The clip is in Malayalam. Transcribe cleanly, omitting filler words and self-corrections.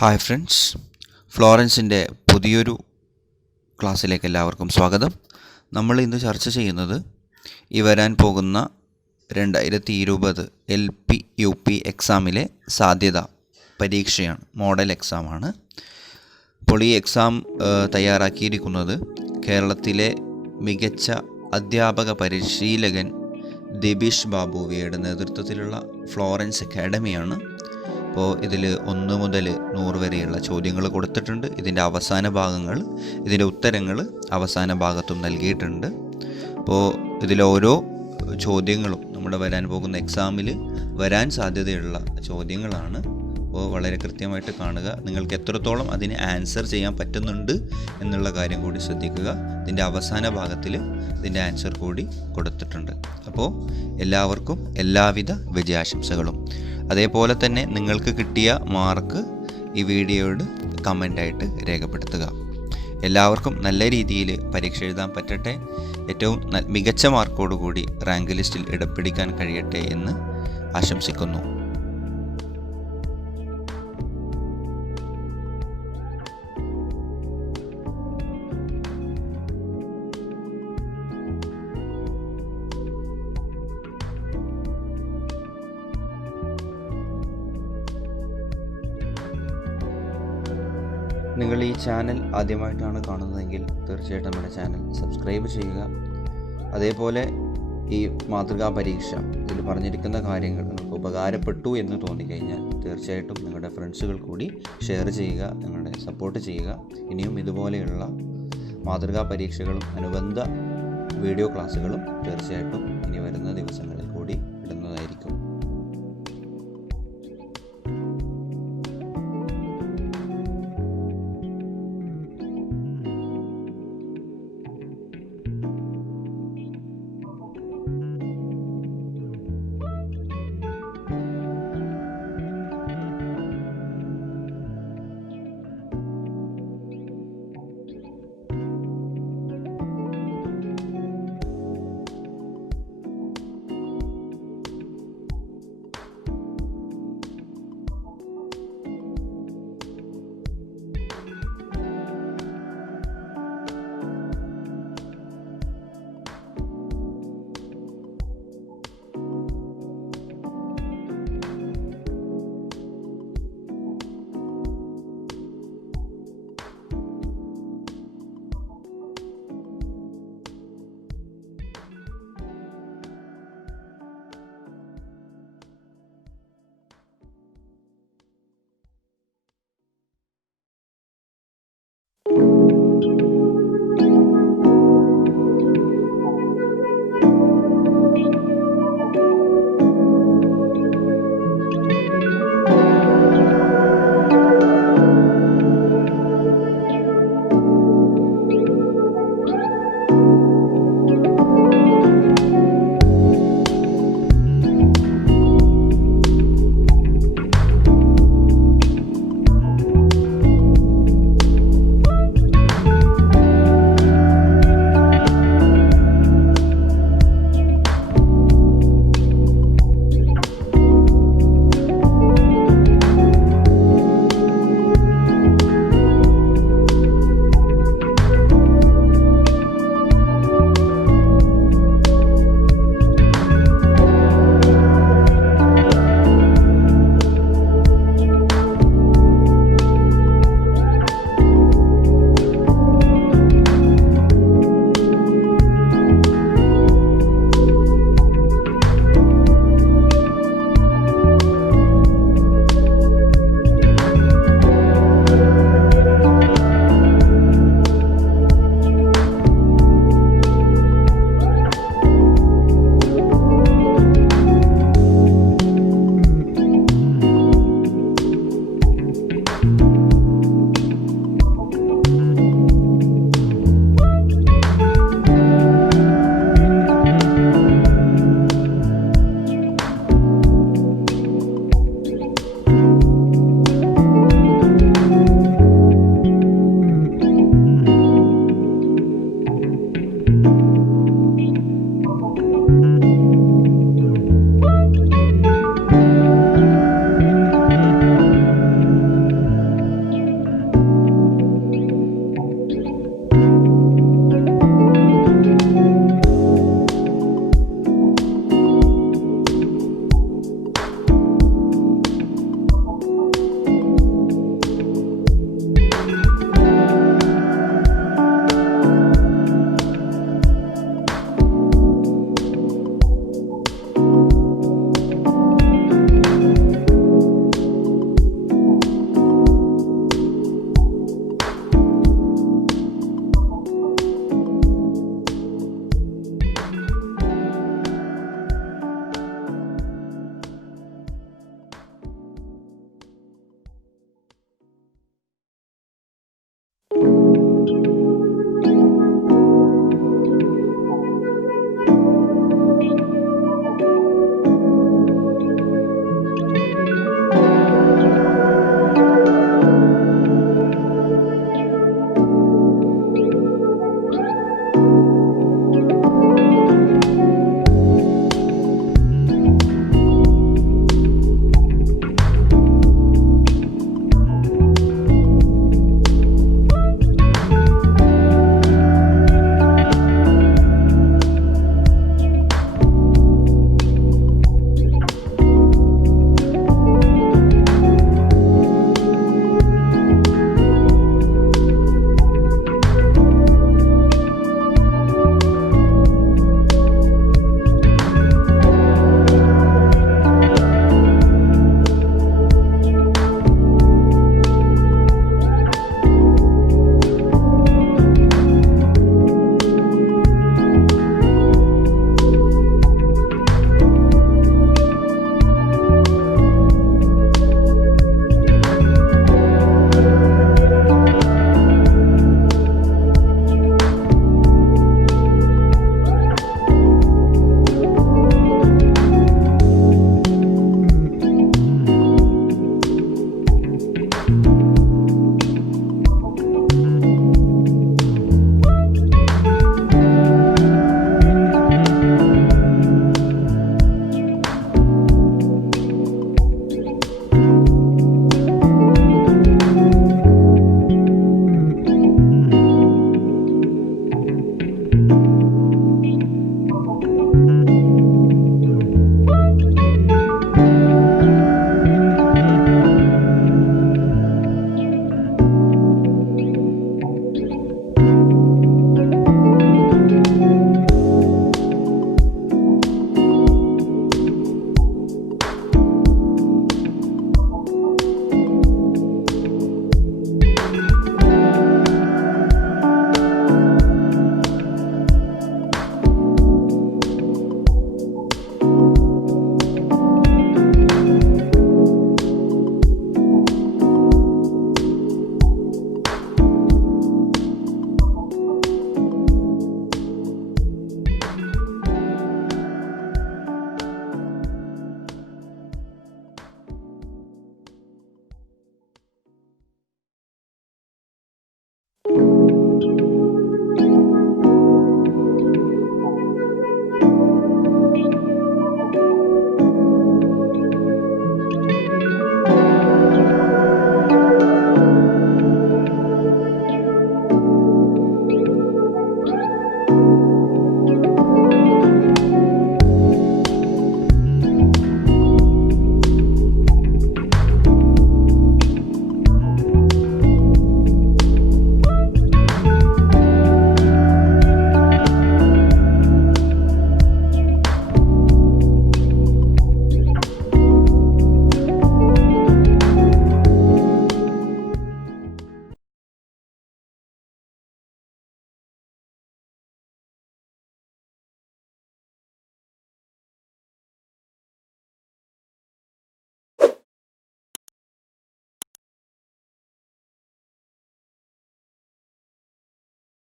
ഹായ് ഫ്രണ്ട്സ്, ഫ്ലോറൻസിൻ്റെ പുതിയൊരു ക്ലാസ്സിലേക്ക് എല്ലാവർക്കും സ്വാഗതം. നമ്മൾ ഇന്ന് ചർച്ച ചെയ്യുന്നത് ഈ വരാൻ പോകുന്ന 2020 LP-UP എക്സാമിലെ സാധ്യത പരീക്ഷയാണ്, മോഡൽ എക്സാമാണ്. അപ്പോൾ ഈ എക്സാം തയ്യാറാക്കിയിരിക്കുന്നത് കേരളത്തിലെ മികച്ച അധ്യാപക പരിശീലകൻ ദിബീഷ് ബാബു V.I നേതൃത്വത്തിലുള്ള ഫ്ലോറൻസ് അക്കാഡമിയാണ്. അപ്പോൾ ഇതിൽ 1 മുതൽ 100 വരെയുള്ള ചോദ്യങ്ങൾ കൊടുത്തിട്ടുണ്ട്. ഇതിൻ്റെ അവസാന ഭാഗങ്ങൾ, ഇതിൻ്റെ ഉത്തരങ്ങൾ അവസാന ഭാഗത്തും നൽകിയിട്ടുണ്ട്. അപ്പോൾ ഇതിലോരോ ചോദ്യങ്ങളും നമ്മുടെ വരാൻ പോകുന്ന എക്സാമിൽ വരാൻ സാധ്യതയുള്ള ചോദ്യങ്ങളാണ്. അപ്പോൾ വളരെ കൃത്യമായിട്ട് കാണുക. നിങ്ങൾക്ക് എത്രത്തോളം അതിന് ആൻസർ ചെയ്യാൻ പറ്റുന്നുണ്ട് എന്നുള്ള കാര്യം കൂടി ശ്രദ്ധിക്കുക. ഇതിൻ്റെ അവസാന ഭാഗത്തിൽ ഇതിൻ്റെ ആൻസർ കൂടി കൊടുത്തിട്ടുണ്ട്. അപ്പോൾ എല്ലാവർക്കും എല്ലാവിധ വിജയാശംസകളും. അതേപോലെ തന്നെ നിങ്ങൾക്ക് കിട്ടിയ മാർക്ക് ഈ വീഡിയോയോട് കമൻ്റായിട്ട് രേഖപ്പെടുത്തുക. എല്ലാവർക്കും നല്ല രീതിയിൽ പരീക്ഷ എഴുതാൻ പറ്റട്ടെ. ഏറ്റവും മികച്ച മാർക്കോടുകൂടി റാങ്ക് ലിസ്റ്റിൽ ഇടം പിടിക്കാൻ കഴിയട്ടെ എന്ന് ആശംസിക്കുന്നു. നിങ്ങൾ ഈ ചാനൽ ആദ്യമായിട്ടാണ് കാണുന്നതെങ്കിൽ തീർച്ചയായിട്ടും നമ്മുടെ ചാനൽ സബ്സ്ക്രൈബ് ചെയ്യുക. അതേപോലെ ഈ മാതൃകാ പരീക്ഷ ഇതിൽ പറഞ്ഞിരിക്കുന്ന കാര്യങ്ങൾ നിങ്ങൾക്ക് ഉപകാരപ്പെട്ടു എന്ന് തോന്നിക്കഴിഞ്ഞാൽ തീർച്ചയായിട്ടും നിങ്ങളുടെ ഫ്രണ്ട്സുകൾ കൂടി ഷെയർ ചെയ്യുക, നിങ്ങളുടെ സപ്പോർട്ട് ചെയ്യുക. ഇനിയും ഇതുപോലെയുള്ള മാതൃകാ പരീക്ഷകളും അനുബന്ധ വീഡിയോ ക്ലാസ്സുകളും തീർച്ചയായിട്ടും ഇനി വരുന്ന ദിവസങ്ങളിൽ കൂടി ഇടുന്നതായിരിക്കും.